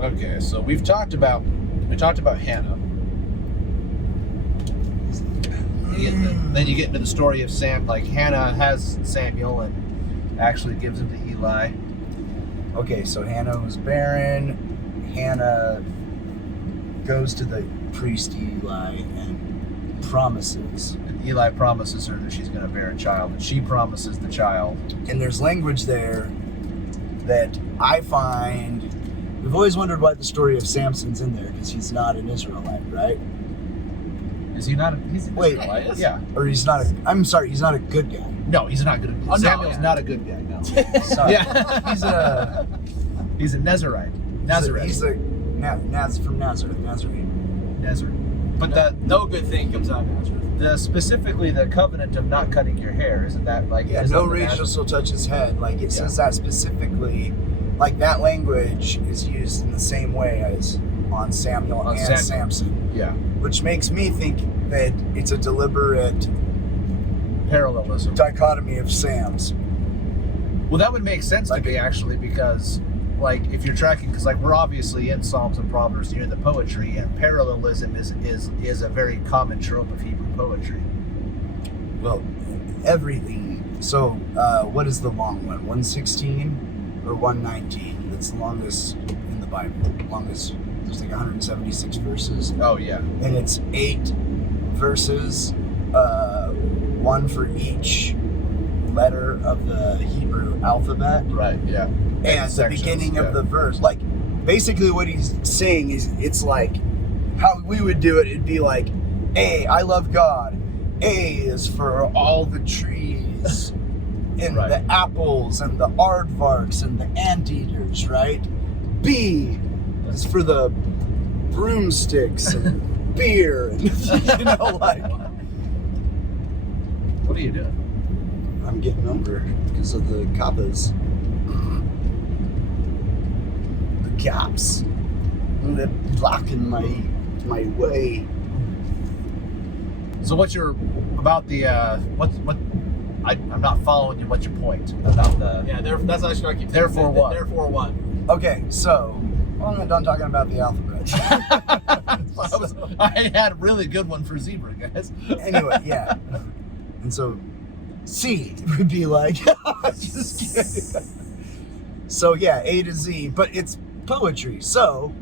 Okay, so we talked about Hannah. Then you get into the story of Sam. Like Hannah has Samuel and actually gives him to Eli. Okay, so Hannah was barren. Hannah goes to the priest Eli and promises. And Eli promises her that she's going to bear a child, and she promises the child. And there's language there that I find. We've always wondered why the story of Samson's in there, because he's not an Israelite, right? Is he not? He's an Wait, Israelite? Yeah. Or he's not a. I'm sorry, he's not a good guy. No, he's not good. Oh, no, Samuel's yeah. not a good guy. No. Sorry. Yeah. He's a Nazarite. Nazarite. He's a from Nazareth. Nazarite. But no good thing comes out of Nazareth. specifically the covenant of not cutting your hair, isn't that like? Yeah, isn't no the razor shall touch his head. Like it says Yeah. that specifically. Like that language is used in the same way as on Samuel On and Samuel. Samson, Yeah. which makes me think that it's a deliberate Parallelism. dichotomy of Sam's. Well, that would make sense Like- to me actually, because like if you're tracking, because like we're obviously in Psalms and Proverbs, you're in the poetry, and parallelism is a very common trope of Hebrew poetry. Well, everything. So, what is the long one? 116 or 119? That's the longest in the Bible. Longest. There's like 176 verses, Oh yeah. and it's 8 verses, one for each letter of the Hebrew alphabet. Right. Yeah. And the sections, beginning yeah. of the verse, like basically what he's saying is, it's like how we would do it. It'd be like, A, I love God. A is for all the trees and Right. the apples and the aardvarks and the anteaters, right? B is for the broomsticks and beer and you know, like What are you doing? I'm getting over because of the kappas. The gaps. They're blocking my way. So what's your about the what? I'm not following you. What's your point about the? Yeah, that's actually what I keep Therefore thinking. what? Therefore what? Okay, so I'm not done talking about the alphabet. I had a really good one for zebra, guys. Anyway, yeah. And so C would be like just kidding. So yeah, A to Z, but it's poetry. So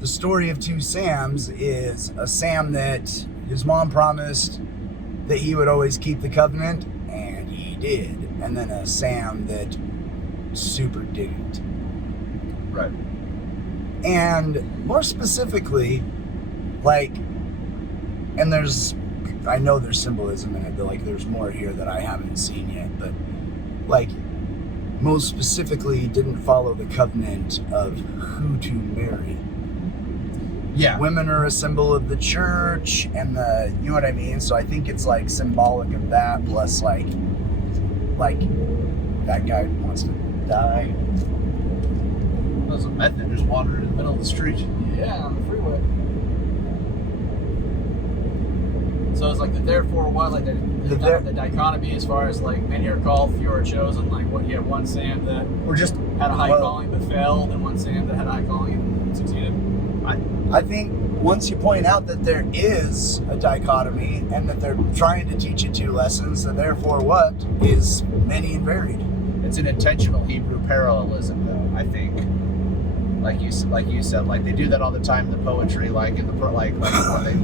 the story of two Sams is a Sam that his mom promised that he would always keep the covenant, and he did. And then a Sam that super didn't. Right. And more specifically, like, and I know there's symbolism in it, but like there's more here that I haven't seen yet, but like, most specifically didn't follow the covenant of who to marry. Yeah. Women are a symbol of the church and you know what I mean? So I think it's like symbolic of that, plus like that guy wants to die. There's a method just wandering in the middle of the street. Yeah, on the freeway. So it's like the therefore what, like the dichotomy as far as like many are called, few are chosen. Like what, you have one Sam that We're just had a high calling but failed, and one Sam that had a high calling and succeeded. I think once you point out that there is a dichotomy and that they're trying to teach you two lessons, and therefore what is many and varied. it's an intentional Hebrew parallelism, though. I think, like you said, like they do that all the time in the poetry, like in the like when they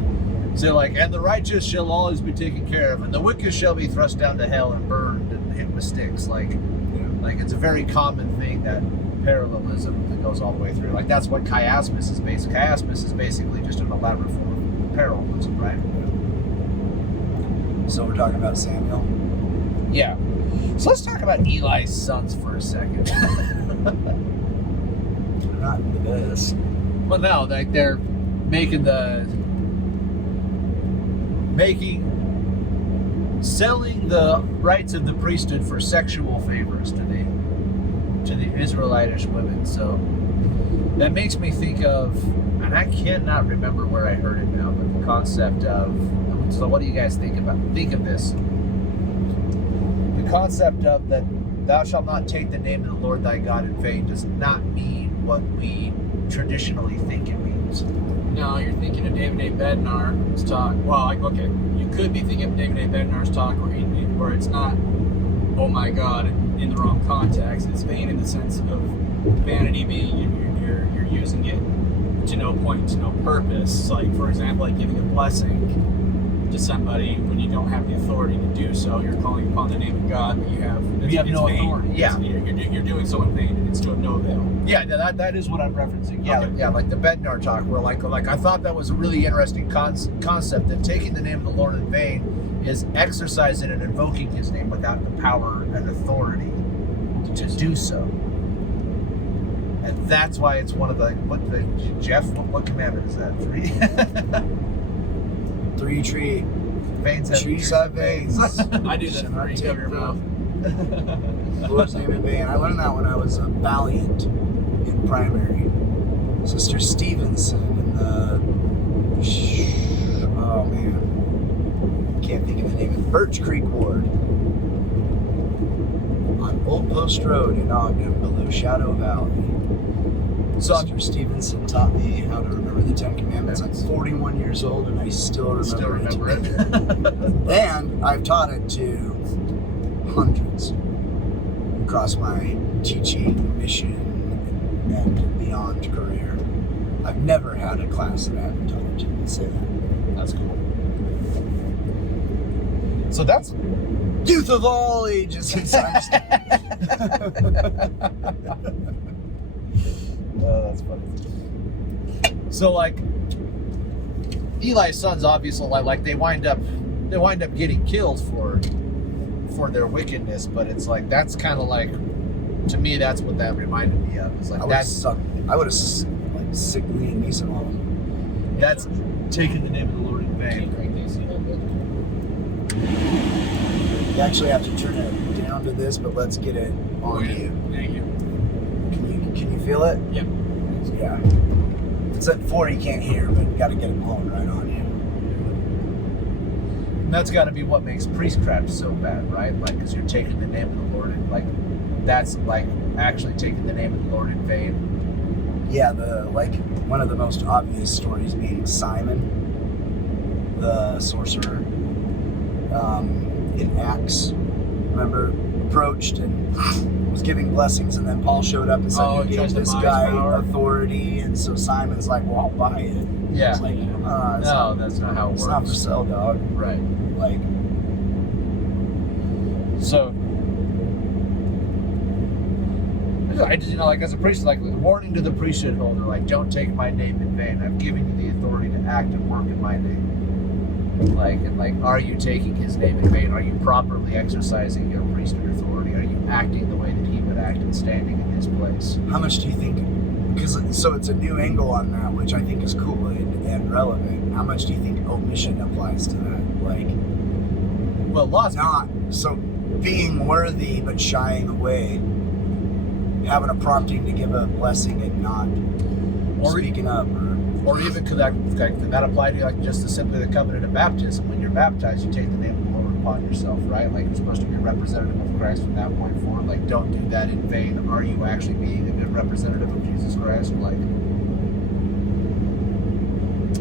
say like, and the righteous shall always be taken care of, and the wicked shall be thrust down to hell and burned and hit with sticks. Like it's a very common thing, that parallelism that goes all the way through. Like that's what chiasmus is based. Chiasmus is basically just an elaborate form of parallelism, right? So we're talking about Samuel. Yeah. So let's talk about Eli's sons for a second. They're not the best. Well, no, like they're selling the rights of the priesthood for sexual favors to the Israelitish women. So that makes me think of, and I cannot remember where I heard it now, but the concept of. So what do you guys think of this? The concept of that thou shalt not take the name of the Lord thy God in vain does not mean what we traditionally think it means. No, you're thinking of David A. Bednar's talk. Well, like, okay, you could be thinking of David A. Bednar's talk where it's not, oh my God, in the wrong context. It's vain in the sense of vanity being you're using it to no point, to no purpose. Like, for example, like giving a blessing to somebody when you don't have the authority to do so. You're calling upon the name of God, but you have no vain. authority. Yeah. You're doing so in vain. It's to no avail. Yeah, that is what I'm referencing. Yeah, Okay. yeah, like the Bednar talk, where like I thought that was a really interesting concept that taking the name of the Lord in vain is exercising and invoking His name without the power and authority to do so. And that's why it's one of the what commandment is that? 3? 3 tree. Veins have Trees have veins. I do that for you. Cover your mouth. Lord's name in vain. I learned that when I was a Valiant in primary. Sister Stevenson in the can't think of the name of it. Birch Creek Ward on Old Post Road in Ogden, below Shadow Valley. So Sister Stevenson taught me how to remember the 10 Commandments. I'm 41 years old and I still remember it. And I've taught it to hundreds across my teaching, mission, and beyond career. I've never had a class that I haven't taught it to. Let's say that. That's cool. So that's Youth of all ages and sizes. Oh, that's funny. So like Eli's sons obviously like they wind up getting killed for their wickedness, but it's like that's kind of like, to me, that's what that reminded me of. It's like I would have sick Liam Neeson on him. that's taking the name of the Lord in vain. You actually have to turn it down to this, but let's get it on you. Thank you. Can you feel it? Yep. Yeah. If it's at 4, you can't hear, but you got to get it blown right on you. And that's got to be what makes priestcraft so bad, right? Like, because you're taking the name of the Lord, and like that's like actually taking the name of the Lord in vain. Yeah, one of the most obvious stories being Simon, the sorcerer, in Acts. Remember, approached and was giving blessings, and then Paul showed up and said, "You gave this guy authority," and so Simon's like, "Well, I'll buy it." Yeah. It's like, That's not how it works. It's not for sale, dog. Right. Like, so I just, like as a priest, like warning to the priesthood holder, like don't take my name in vain. I've given you the authority to act and work in my name. Like, are you taking His name in vain? Are you properly exercising your priesthood authority? Are you acting the way that He would act and standing in His place? how much do you think? Because so it's a new angle on that, which I think is cool and relevant. How much do you think omission applies to that? Like, Well, lots. not so being worthy but shying away, having a prompting to give a blessing and not speaking up, Or even could that apply to like just simply the covenant of baptism? When you're baptized, you take the name of the Lord upon yourself, right? Like you're supposed to be a representative of Christ from that point forward. Like, don't do that in vain. Are you actually being a good representative of Jesus Christ? Like,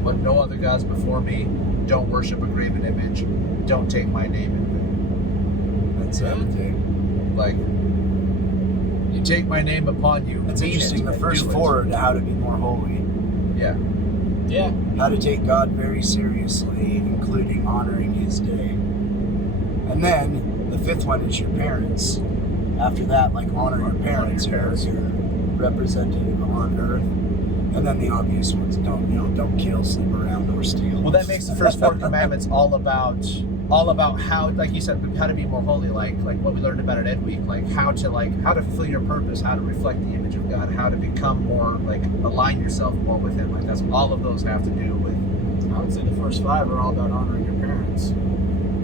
but no other gods before me. Don't worship a graven image. Don't take my name in vain. That's everything. Like, you take my name upon you. It's mean interesting. it, The and first do it. 4 to how to be more holy. Yeah. Yeah. How to take God very seriously, including honoring His day. And then the 5th one is your parents. After that, like honor your parents, who are your representative on earth. And then the obvious ones: don't kill, sleep around, or steal. Well, that makes the first 4 commandments all about how, like you said, how to be more holy, like what we learned about at Ed Week, like how to fulfill your purpose, how to reflect the image of God, how to become more, like align yourself more with Him. Like that's all of those have to do with. I would say the first 5 are all about honoring your parents.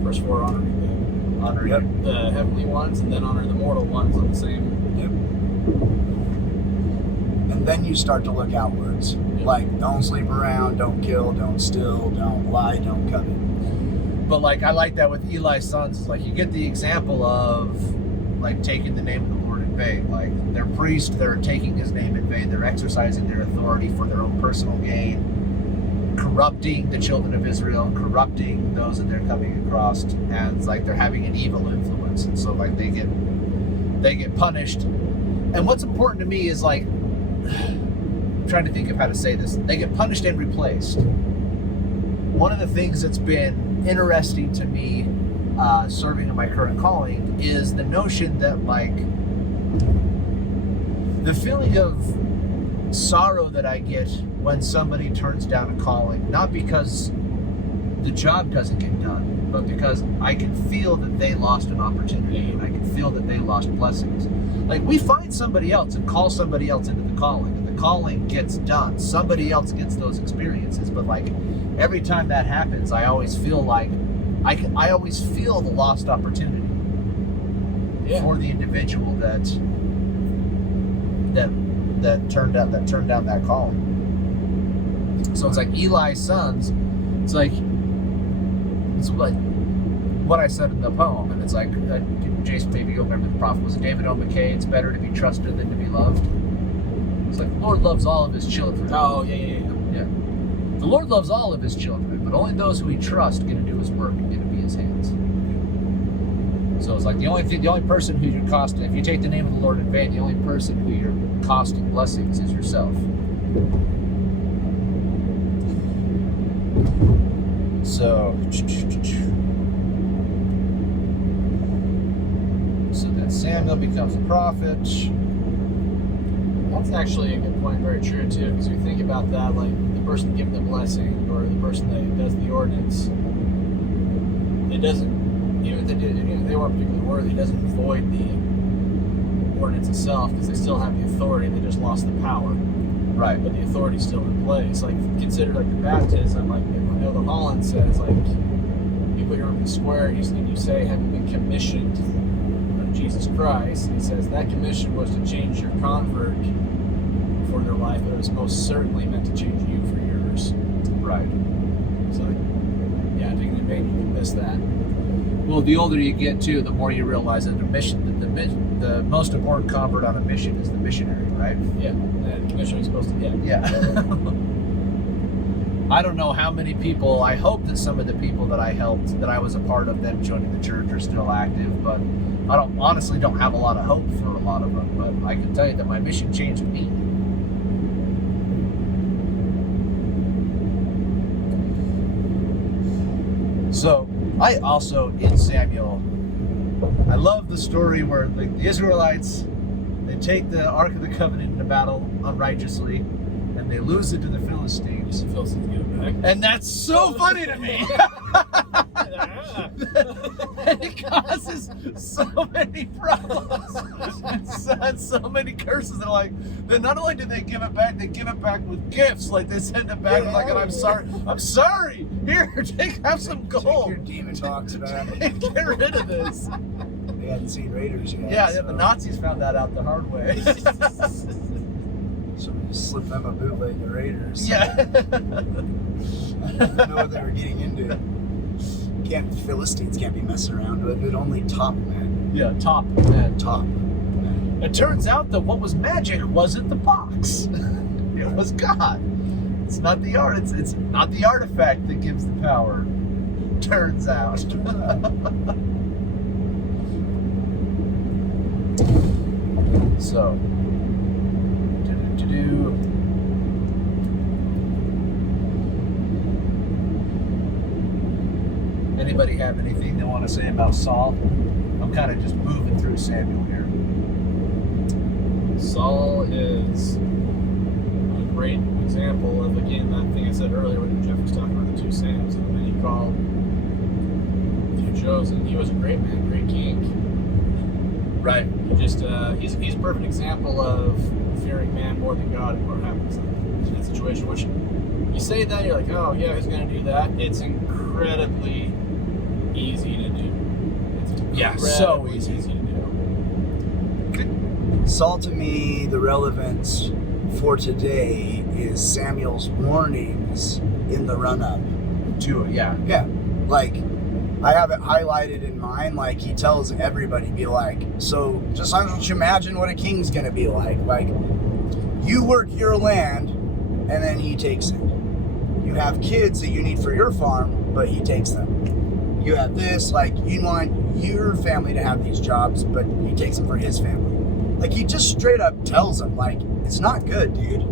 First 4 honoring the heavenly ones, and then honor the mortal ones on the same. Yep. And then you start to look outwards. Yep. Like, don't sleep around, don't kill, don't steal, don't lie, don't covet. But like I like that with Eli's sons. It's like you get the example of like taking the name of the Lord in vain. Like they're priests, they're taking his name in vain. They're exercising their authority for their own personal gain, corrupting the children of Israel, corrupting those that they're coming across, and it's like they're having an evil influence. And so like they get punished. And what's important to me is like, I'm trying to think of how to say this. They get punished and replaced. One of the things that's been interesting to me serving in my current calling is the notion that like the feeling of sorrow that I get when somebody turns down a calling, not because the job doesn't get done, but because I can feel that they lost an opportunity and I can feel that they lost blessings. Like we find somebody else and call somebody else into the calling, and the calling gets done. Somebody else gets those experiences, but like every time that happens, I always feel like I always feel the lost opportunity for the individual that turned down that calling. So it's like Eli's sons. It's like what I said in the poem, and it's like Jason, maybe you'll remember the prophet was David O. McKay. It's better to be trusted than to be loved. It's like the Lord loves all of his children. Oh yeah. The Lord loves all of his children, but only those who he trusts get to do his work and get to be his hands. So it's like the only person who you're costing, if you take the name of the Lord in vain, the only person who you're costing blessings is yourself. So then Samuel becomes a prophet. That's actually a good point, very true too, because you think about that, like the person giving the blessing or the person that does the ordinance, it doesn't, even if they weren't particularly worthy, it doesn't void the ordinance itself, because they still have the authority, they just lost the power. Right. But the authority's still in place. Like consider like the baptism, like Elder Holland says, like you put your arm in the square and you say, having been commissioned by Jesus Christ, and he says that commission was to change your convert for their life, but it was most certainly meant to change you for yours. Right. So yeah, taking in vain, you can miss that. Well, the older you get too, the more you realize that the most important convert on a mission is the missionary, right? Yeah, the commission is supposed to get. Yeah. I don't know how many people, I hope that some of the people that I helped, that I was a part of them joining the church are still active, but I honestly don't have a lot of hope for a lot of them, but I can tell you that my mission changed me. So, I also, in Samuel, I love the story where like the Israelites, they take the Ark of the Covenant into battle unrighteously, and they lose it to the Philistines. The Philistines get it back. And that's so funny to me. It causes so many problems and so many curses. And like, then not only did they give it back, they give it back with gifts. Like they send it back like, and I'm sorry. Here, have some gold. Take your demon box back. Get rid of this. They hadn't seen Raiders yet. Yeah, so. the Nazis found that out the hard way. So we just slipped them a bootleg the Raiders. Yeah. Didn't know what they were getting into. Philistines can't be messing around with it. Only top men. Yeah, top man. Top men. It turns out that what was magic wasn't the box. It was God. It's not the art. It's not the artifact that gives the power. Turns out. So. Anybody have anything they want to say about Saul? I'm kind of just moving through Samuel here. Saul is a great example of, again, that thing I said earlier when Jeff was talking about the two Sams and the men he called, a few chosen. He was a great man, great king. Right. He just he's a perfect example of fearing man more than God, and what happens in that situation. Which you say that, you're like, oh yeah, who's going to do that? It's incredibly easy to do. It's so easy to do. Saul, to me, the relevance for today is Samuel's warnings in the run-up. To it, yeah. Yeah, like I have it highlighted in mine. Like, he tells everybody, be like, so just imagine what a king's gonna be like. Like, you work your land, and then he takes it. You have kids that you need for your farm, but he takes them. You have this, like, you want your family to have these jobs, but he takes them for his family. Like, he just straight up tells them, like, it's not good, dude.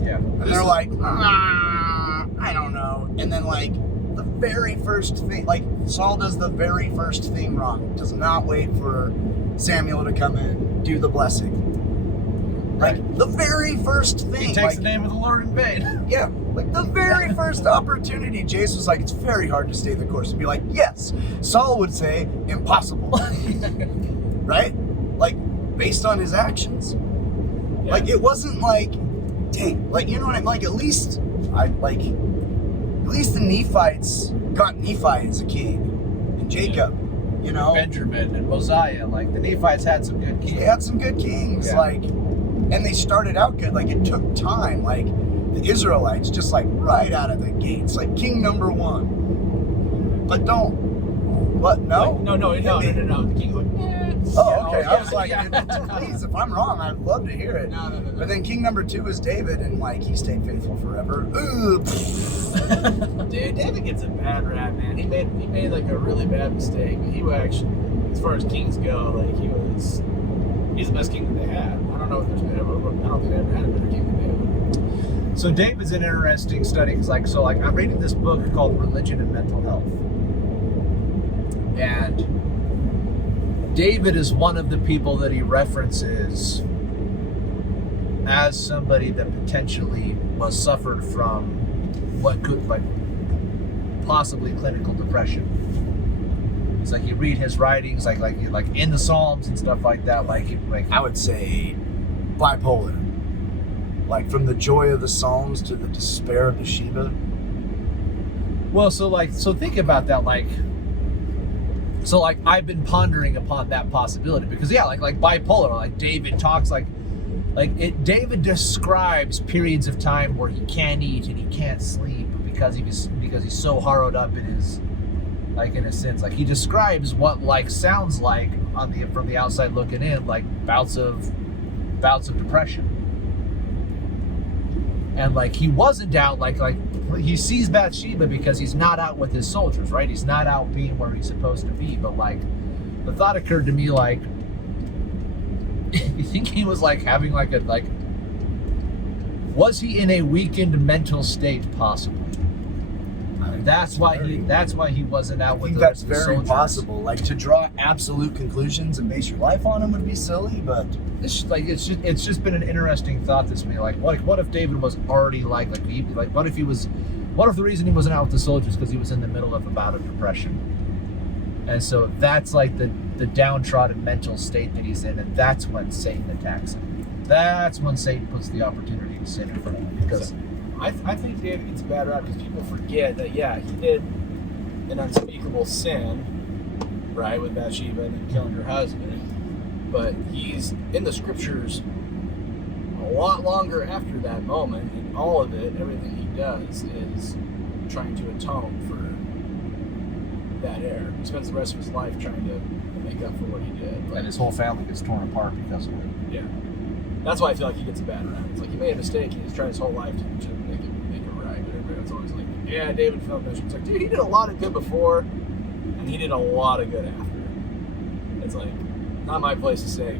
Yeah. And they're like, I don't know. And then, like, the very first thing, like, Saul does the very first thing wrong. Does not wait for Samuel to come in, do the blessing. Like, the very first thing. He takes the name of the Lord in vain. Yeah, like the very first opportunity, Jace was like, it's very hard to stay the course. And be like, yes. Saul would say, impossible. Right? Like, based on his actions. Yeah. Like, it wasn't like, dang, like, you know what I mean? Like, at least the Nephites got Nephi as a king. And Jacob, you know? Benjamin and Mosiah, like the Nephites had some good They kings. had some good kings. Yeah. Like, and they started out good. Like, it took time. Like, the Israelites, just like right out of the gates, like king number one. But don't, what, no? No. The king would. Oh, okay. Yeah, I was like, yeah. please, if I'm wrong, I'd love to hear it. No. But then king number 2 is David, and like, he stayed faithful forever. Ugh. Dude, David gets a bad rap, man. He made like a really bad mistake. But he actually, as far as kings go, like he's the best king that they had. I don't know if there's been ever. I don't think they ever had a better king than David. So David's an interesting study because, like, I'm reading this book called Religion and Mental Health, and David is one of the people that he references as somebody that potentially was suffered from what could, like, possibly clinical depression. It's like you read his writings, like in the Psalms and stuff like that. Like I would say bipolar. Like, from the joy of the Psalms to the despair of the Sheba. well, so think about that. Like I've been pondering upon that possibility because like bipolar. Like David talks David describes periods of time where he can't eat and he can't sleep because he's so harrowed up in his sins. Like, he describes what like sounds like from the outside looking in, like bouts of depression. And like, he wasn't out like he sees Bathsheba because he's not out with his soldiers, right? He's not out being where he's supposed to be. But like, the thought occurred to me, like, you think he was like having was he in a weakened mental state possibly? That's why he wasn't out I with think the that's very soldiers. possible. Like, to draw absolute conclusions and base your life on them would be silly, but It's just been an interesting thought to me. Like, what if David was already what if the reason he wasn't out with the soldiers because he was in the middle of a bout of depression, and so that's like the downtrodden mental state that he's in, and that's when Satan attacks him. That's when Satan puts the opportunity to sin in front of him. Because I think David gets a bad rap because people forget that, yeah, he did an unspeakable sin, right, with Bathsheba and then killing her husband. But he's in the scriptures a lot longer after that moment, and all of it, everything he does, is trying to atone for that error. He spends the rest of his life trying to make up for what he did. and his whole family gets torn apart because of it. Yeah. That's why I feel like he gets a bad rap. It's like he made a mistake and he's tried his whole life to make it right. But everybody's always like, yeah, David felt measured. It's like, dude, he did a lot of good before, and he did a lot of good after. It's like, not my place to say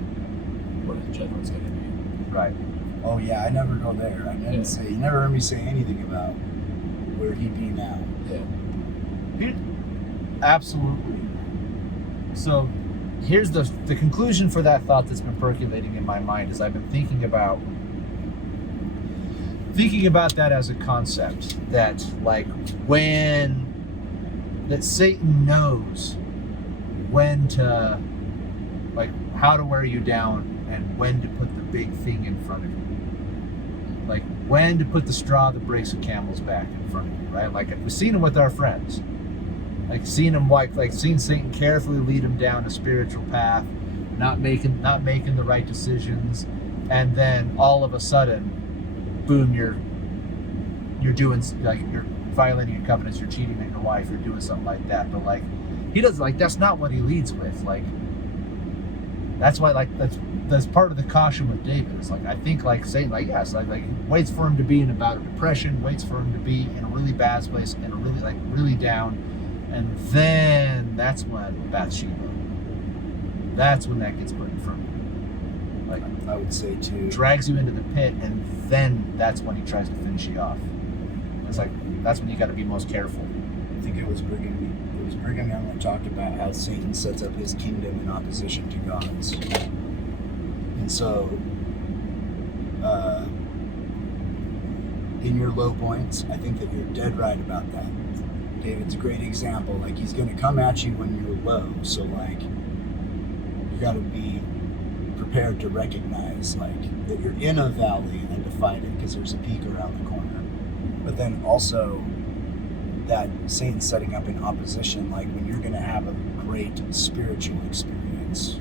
what his judgment's going to be. Right. oh yeah, I never go there. I didn't say, you never heard me say anything about where he'd be now. Yeah. Absolutely. So here's the conclusion for that thought that's been percolating in my mind as I've been thinking about that as a concept, that like that Satan knows when to, like, how to wear you down and when to put the big thing in front of you. Like, when to put the straw that breaks a camel's back in front of you, right? Like, we've seen it with our friends. Like, seeing him, seeing Satan carefully lead him down a spiritual path, not making the right decisions, and then all of a sudden, boom, you're doing, like, you're violating your covenants, you're cheating on your wife, you're doing something like that. But like, he does like that's not what he leads with. Like that's why like that's part of the caution with David. Is like I think like Satan like yes like waits for him to be in a bout of depression, waits for him to be in a really bad place, in a really like really down, and then that's when Bathsheba. That's when that gets put in front of him. Like I would say too. drags you into the pit, and then that's when he tries to finish you off. It's like that's when you got to be most careful. I think it was Brigham Young that talked about how Satan sets up his kingdom in opposition to God's. And so, in your low points, I think that you're dead right about that. David's a great example. Like, he's going to come at you when you're low. So, like, you got to be prepared to recognize, like, that you're in a valley and to fight it because there's a peak around the corner. But then also, that Satan's setting up in opposition, like when you're going to have a great spiritual experience.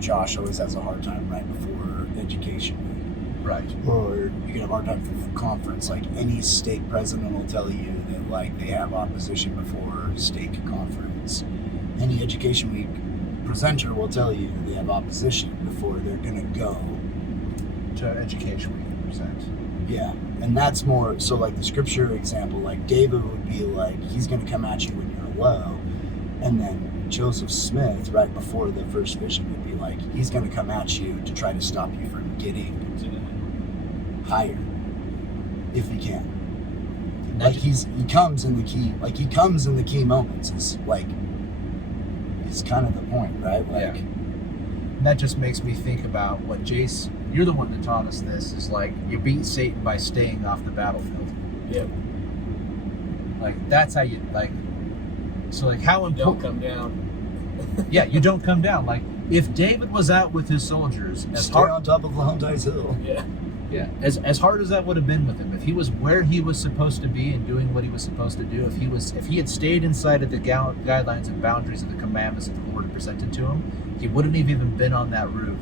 Josh always has a hard time right before education week. Right. Or you can have a hard time for conference. Like any stake president will tell you that like they have opposition before stake conference. Any education week presenter will tell you they have opposition before they're going to go To education we present. Yeah, and that's more so like the scripture example, like David would be like, he's going to come at you when you're low, and then Joseph Smith, right before the first vision, would be like, he's going to come at you to try to stop you from getting higher, if he can. Like he comes in the key moments. Is like, is kind of the point, right? Like, Yeah. And that just makes me think about what Jace. You're the one that taught us this. Is like you beat Satan by staying off the battlefield. Yep. Like that's how you like. So like how Don't important? come down. Yeah, you don't come down. Like if David was out with his soldiers, as stay hard, on top of Valentine's Hill. Yeah. yeah, as hard as that would have been with him, if he was where he was supposed to be and doing what he was supposed to do, if he had stayed inside of the guidelines and boundaries of the commandments that the Lord had presented to him, he wouldn't have even been on that roof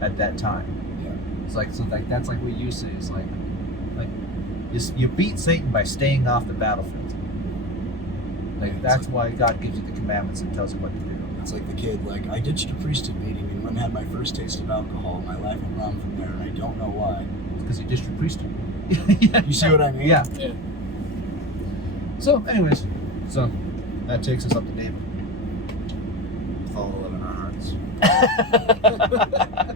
at that time. Yeah. It's like so like that's like what you say is like you beat Satan by staying off the battlefield. Like that's why God gives you the commandments and tells you what to do. It's like the kid, like, I ditched a priesthood meeting and went and had my first taste of alcohol. My life went wrong from there, and I don't know why. Because you ditched your priesthood. You see what I mean? Yeah. Yeah. So, anyways, that takes us up to David. With all 11 our hearts.